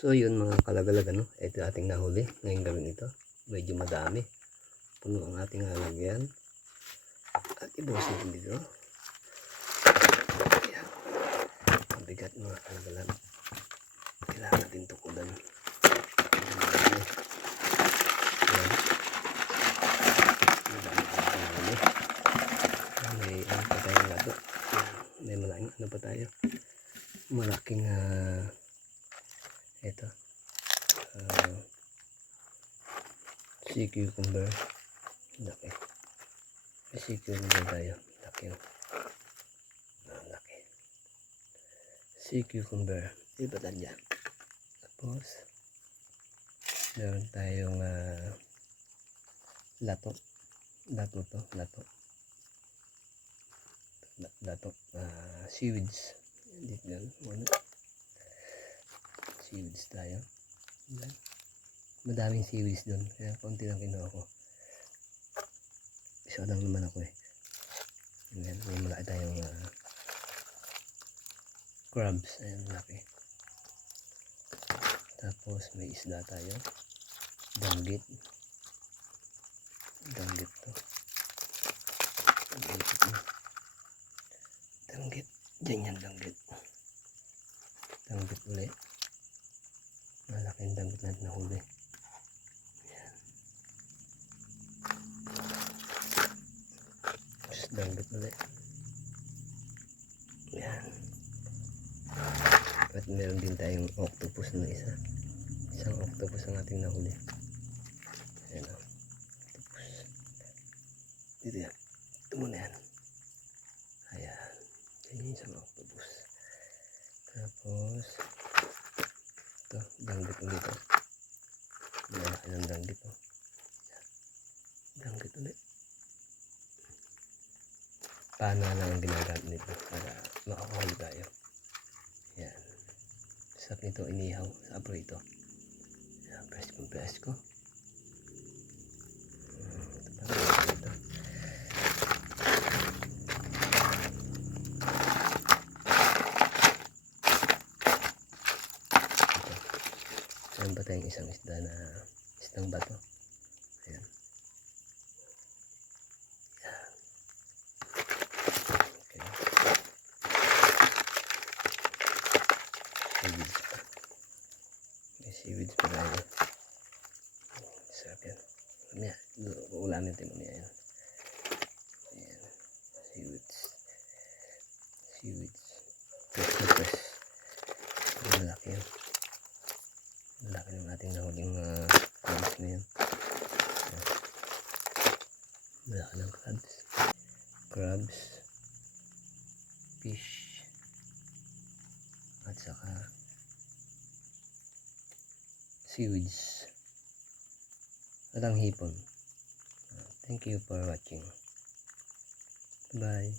So yun mga kalagalag, ano, ito ating nahuli ngayong gabi ito. Medyo madami. Puno ang ating lalagyan. At ibuhos natin dito. Ayan. Ang bigat mga kalagalag. Kailangan natin tukudan. Ayan. May ano pa tayong lato. May malaking ano pa tayo. Malaking ito sea cucumber. Laki. May sea cucumber tayo. Laki yun. Laki. Sea cucumber. Iba tayo. Tapos meron tayong lato. Lato to. Lato. Seaweeds. Dito yan. Seaweeds tayo. Yan. Madaming seaweeds doon. Kaya konti lang kinuha ko. Isa lang naman ako eh. Yan. May malaki tayong crabs. Ayan, laki. Tapos may isda tayo. Danggit. Danggit to. Danggit. Diyan yan, danggit. Danggit ulit. Malaki yung danggit natin nahuli. Ayan. Tapos danggit ulit. Ayan. At meron din tayong octopus na isa. Isang octopus ang ating nahuli. Ayan o. Octopus. Dito yan. Ito muna yan. Ayan. Yan yung isang octopus. Tapos ito, danggit ulit o. Malaki ng danggit o. Danggit ulit. Pana lang ang ginagamit nito para makakahuli tayo. Yan. Sarap nito inihaw sa aprito. Yan, presko. Ito pa ito. Saan ba tayong isang isda na isdang bato? Ayan. Seaweeds pa. May seaweeds pa tayo. Sarap yan. Mamaya, ulamin natin mamaya yan. Ayan. Seaweeds. Press na press. Malaki yan. Malaki ng ating nahuling crabs na yan. Malaki ng crabs. Crabs. Fish. At saka seaweeds. At ang hipon. Thank you for watching. Bye.